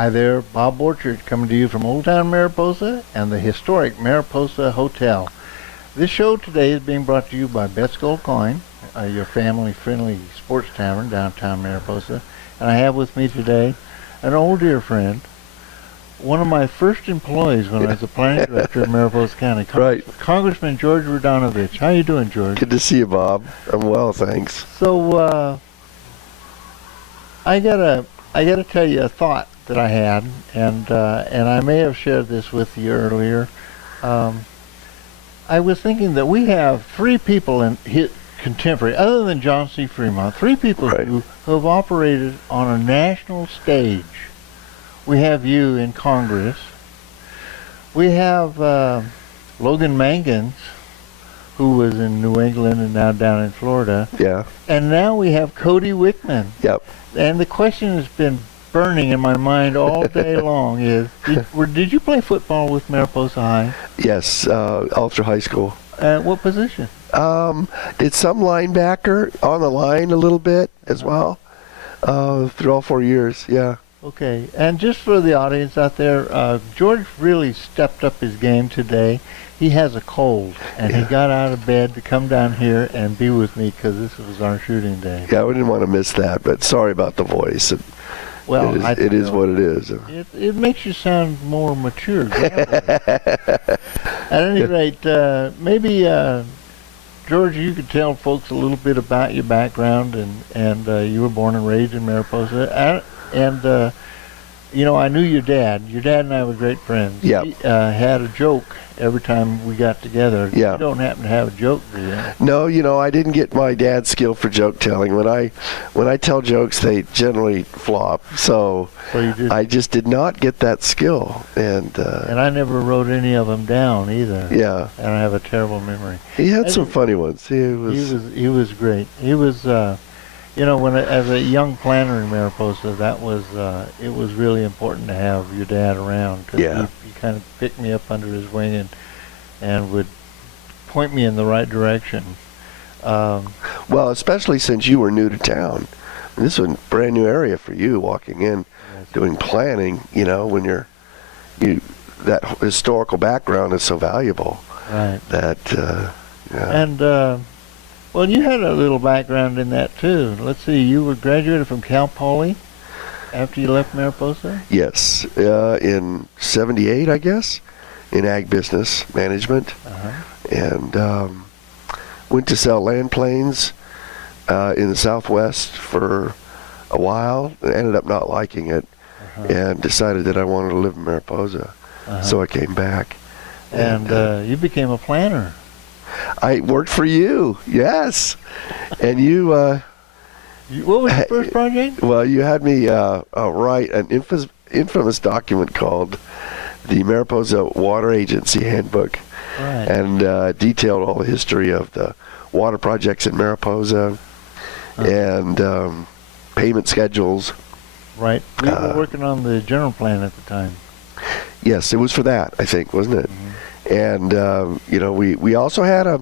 Hi there, Bob Orchard coming to you from Old Town Mariposa and the historic Mariposa Hotel. This show today is being brought to you by Bet's Gold Coin, your family-friendly sports tavern downtown Mariposa. And I have with me today an old dear friend, one of my first employees when I was the planning director of Mariposa County, Right. Congressman George Radanovich. How you doing, George? Good to see you, Bob. I'm well, thanks. So, I gotta tell you a thought that I had, and I may have shared this with you earlier. I was thinking that we have three people in contemporary, other than John C. Fremont, three people Right. who have operated on a national stage. We have you in Congress. We have Logan Mangans, who was in New England and now down in Florida. Yeah. And now we have Cody Wickman. Yep. And the question has been burning in my mind all day long is, did you play football with Mariposa High? Yes. Ultra high school. What position? Did some linebacker on the line a little bit as well. Through all 4 years. Yeah. Okay. And just for the audience out there, George really stepped up his game today. He has a cold, and he got out of bed to come down here and be with me because this was our shooting day. Yeah, we didn't want to miss that, but sorry about the voice. Well, it is what it is. It makes you sound more mature. At any rate, maybe George, you could tell folks a little bit about your background, and you were born and raised in Mariposa, and you know, I knew your dad. Your dad and I were great friends. Yeah. He had a joke every time we got together. Yeah. You don't happen to have a joke, do you? No, you know, I didn't get my dad's skill for joke telling. When I tell jokes, they generally flop. So I just did not get that skill, and I never wrote any of them down either. Yeah. And I have a terrible memory. He had some funny ones. He was great. He was. You know, as a young planner in Mariposa, it was really important to have your dad around. 'Cause Yeah. he kind of picked me up under his wing and would point me in the right direction. Well, especially since you were new to town. This was a brand new area for you, walking in, doing planning. You know, when that historical background is so valuable. Right. That yeah. And well, you had a little background in that too. Let's see, you were graduated from Cal Poly after you left Mariposa? Yes, in '78, I guess, in ag business management, and went to sell land planes in the Southwest for a while. And ended up not liking it, and decided that I wanted to live in Mariposa, so I came back. And you became a planner. I worked for you, yes, and you. What was your first project? Well, you had me write an infamous document called the Mariposa Water Agency Handbook, Right. and detailed all the history of the water projects in Mariposa, and payment schedules. Right. We were working on the general plan at the time. Yes, it was for that, I think, wasn't it? And you know, we also had a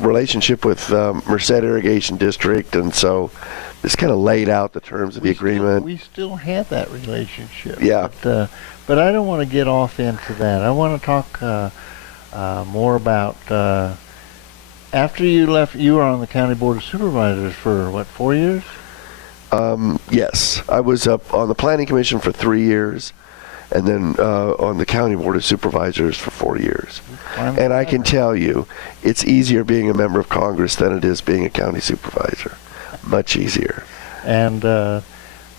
relationship with Merced Irrigation District, and so this kind of laid out the terms of the agreement. We still have that relationship. Yeah. But I don't want to get off into that. I want to talk more about after you left. You were on the County Board of Supervisors for what, 4 years? Yes, I was up on the Planning Commission for 3 years, and then on the County Board of Supervisors for 4 years. And I can tell you, it's easier being a member of Congress than it is being a county supervisor. Much easier. And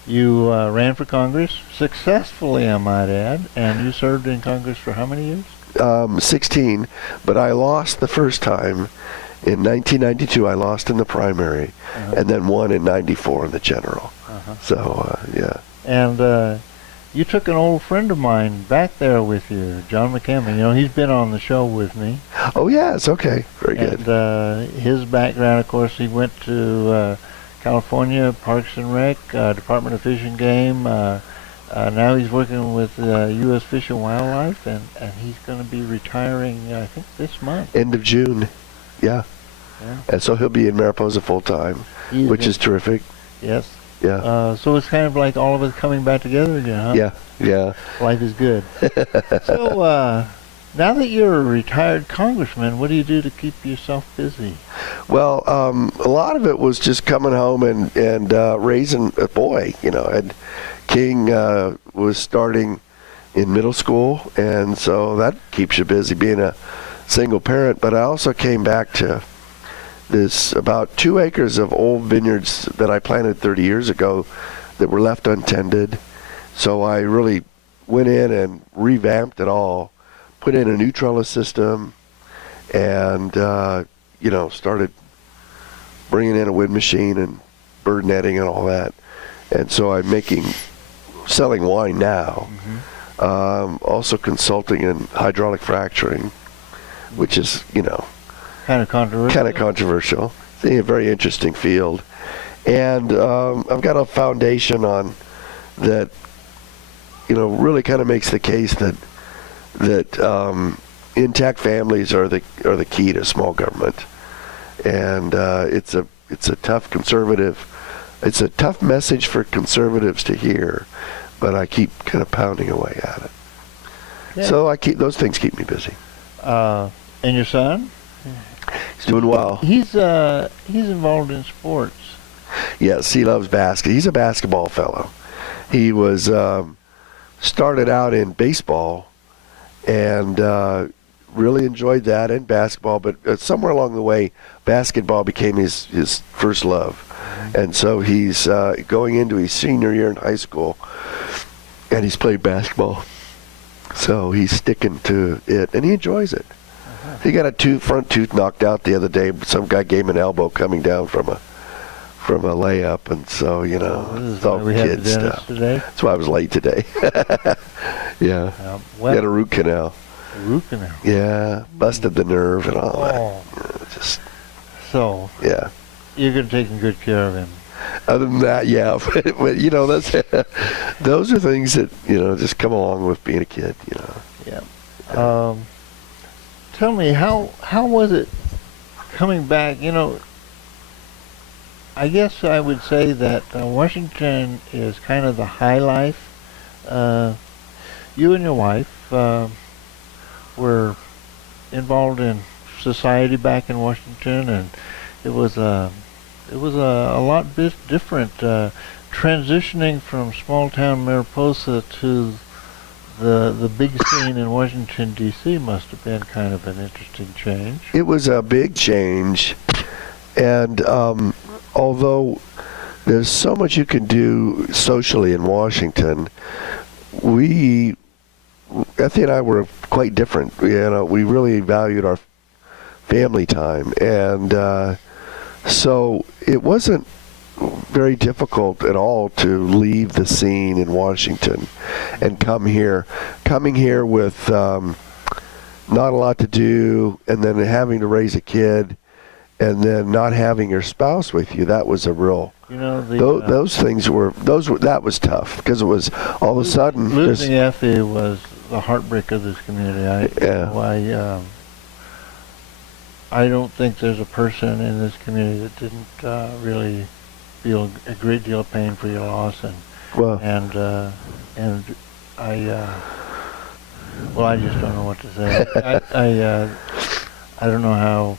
you ran for Congress successfully, I might add, and you served in Congress for how many years? 16, but I lost the first time. In 1992, I lost in the primary, and then won in '94 in the general. So, yeah. And you took an old friend of mine back there with you, John McCammon. You know, he's been on the show with me. Oh, yes, okay. Very good. And his background, of course, he went to California, Parks and Rec, Department of Fish and Game. Now he's working with U.S. Fish and Wildlife, and he's going to be retiring, I think, this month. End of June, yeah. And so he'll be in Mariposa full time, which is terrific. Yes. Yeah. So it's kind of like all of us coming back together again, huh? Yeah. Yeah. Life is good. So, now that you're a retired congressman, what do you do to keep yourself busy? Well, a lot of it was just coming home and raising a boy. And King was starting in middle school, and so that keeps you busy being a single parent. But I also came back to this about 2 acres of old vineyards that I planted 30 years ago that were left untended. So I really went in and revamped it all, put in a new trellis system, and started bringing in a wind machine and bird netting and all that. And so I'm selling wine now. Also consulting in hydraulic fracturing, which is Kind of controversial. It's a very interesting field. And I've got a foundation on that really kind of makes the case that intact families are the key to small government. And it's a tough message for conservatives to hear, but I keep kind of pounding away at it. Yeah. So those things keep me busy. And your son? He's doing well. He's involved in sports. Yes, he loves basketball. He's a basketball fellow. He was started out in baseball and really enjoyed that and basketball, but somewhere along the way, basketball became his first love. And so he's going into his senior year in high school, and he's played basketball. So he's sticking to it, and he enjoys it. He got a front tooth knocked out the other day. Some guy gave him an elbow coming down from a layup, and so it's all kid stuff. Today? That's why I was late today. Yeah, Well, he had a root canal. Root canal. Yeah, busted the nerve and all that. So Yeah. you're going to take good care of him. Other than that, yeah, but that's those are things that just come along with being a kid. Yeah. Tell me, how was it coming back? I guess I would say that Washington is kind of the high life. You and your wife were involved in society back in Washington, and it was a lot different. Transitioning from small town Mariposa to the big scene in Washington, D.C. must have been kind of an interesting change. It was a big change, and although there's so much you can do socially in Washington, Effie and I were quite different. We really valued our family time, and so it wasn't very difficult at all to leave the scene in Washington and come here. Coming here with not a lot to do, and then having to raise a kid, and then not having your spouse with you, that was a real. That was tough, because it was all of a sudden losing Effie was the heartbreak of this community. I don't think there's a person in this community that didn't really feel a great deal of pain for your loss, and I just don't know what to say. I don't know how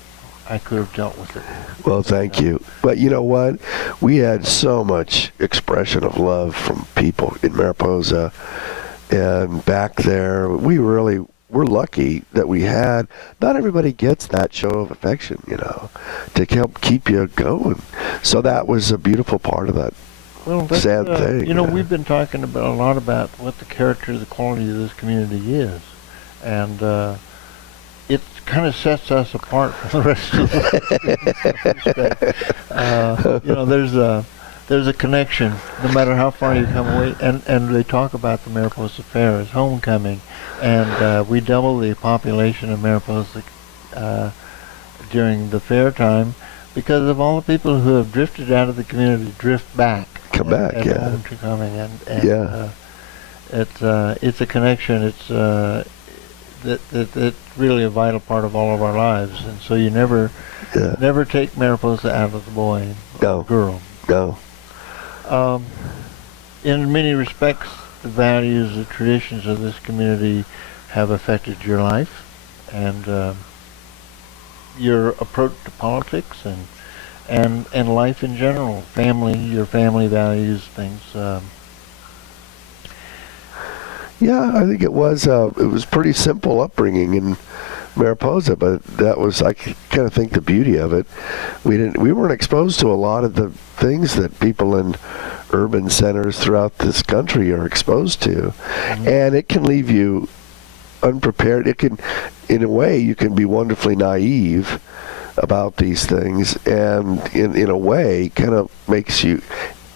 I could have dealt with it. Well, thank you. But you know what? We had so much expression of love from people in Mariposa and back there. We're lucky that we had. Not everybody gets that show of affection, to help keep you going. So that was a beautiful part of that sad thing. We've been talking a lot about what the character, the quality of this community is, and it kind of sets us apart from the rest of the there's a connection, no matter how far you come away, and they talk about the Mariposa Fair as homecoming, and we double the population of Mariposa during the fair time because of all the people who have drifted out of the community drift back. Come back, and yeah. Homecoming, and it's a connection. It's that's really a vital part of all of our lives, and so you never take Mariposa out of the boy or girl. No. Um, in many respects, the values, the traditions of this community have affected your life and your approach to politics and life in general. Family, your family values, things. Yeah, I think it was pretty simple upbringing in Mariposa, but that was, I kind of think, the beauty of it. We weren't exposed to a lot of the things that people in urban centers throughout this country are exposed to, and it can leave you unprepared. It can, in a way, you can be wonderfully naive about these things, and in a way, kind of makes you,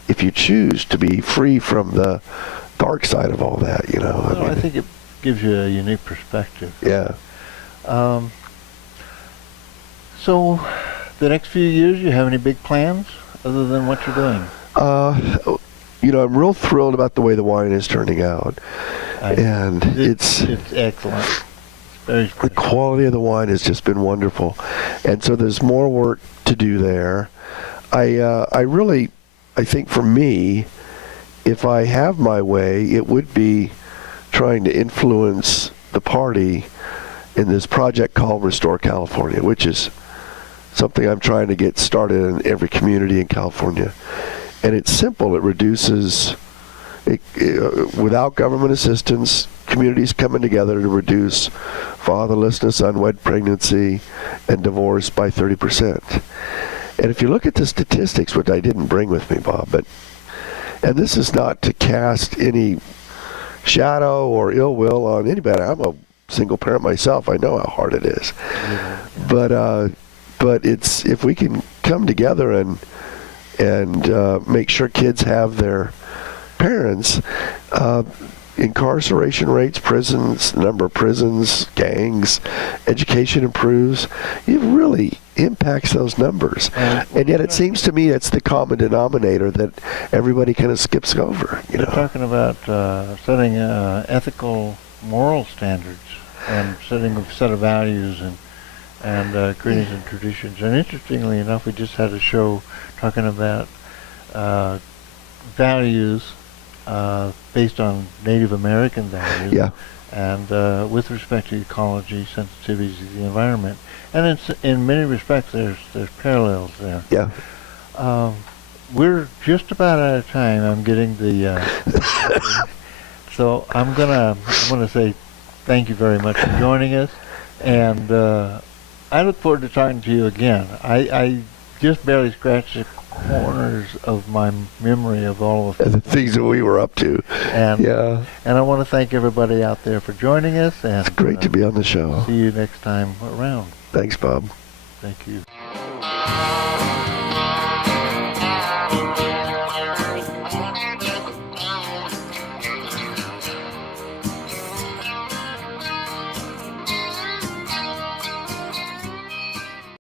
if you choose to be free from the dark side of all that, you know. Well, I think it gives you a unique perspective. Yeah. So, the next few years, you have any big plans other than what you're doing? You know, I'm real thrilled about the way the wine is turning out, and it's excellent. It's very the quality of the wine has just been wonderful, and so there's more work to do there. I think for me, if I have my way, it would be trying to influence the party in this project called Restore California, which is something I'm trying to get started in every community in California. And it's simple. It reduces, without government assistance, communities coming together to reduce fatherlessness, unwed pregnancy, and divorce by 30%. And if you look at the statistics, which I didn't bring with me, Bob, and this is not to cast any shadow or ill will on anybody. I'm a single parent myself. I know how hard it is. Yeah. But it's, if we can come together and make sure kids have their parents, incarceration rates, prisons, number of prisons, gangs, education improves. It really impacts those numbers. And yet it seems to me it's the common denominator that everybody kind of skips over. You know, talking about setting ethical, moral standards and setting a set of values and creating some traditions. And interestingly enough, we just had a show talking about values based on Native American values, yeah, and with respect to ecology, sensitivities to the environment, and it's, in many respects, there's parallels there. Yeah. We're just about out of time. I'm getting the so I'm gonna say thank you very much for joining us, and I look forward to talking to you again. I just barely scratched the corners of my memory of all of the things that we were up to. And yeah. And I want to thank everybody out there for joining us. And it's great to be on the show. See you next time around. Thanks, Bob. Thank you.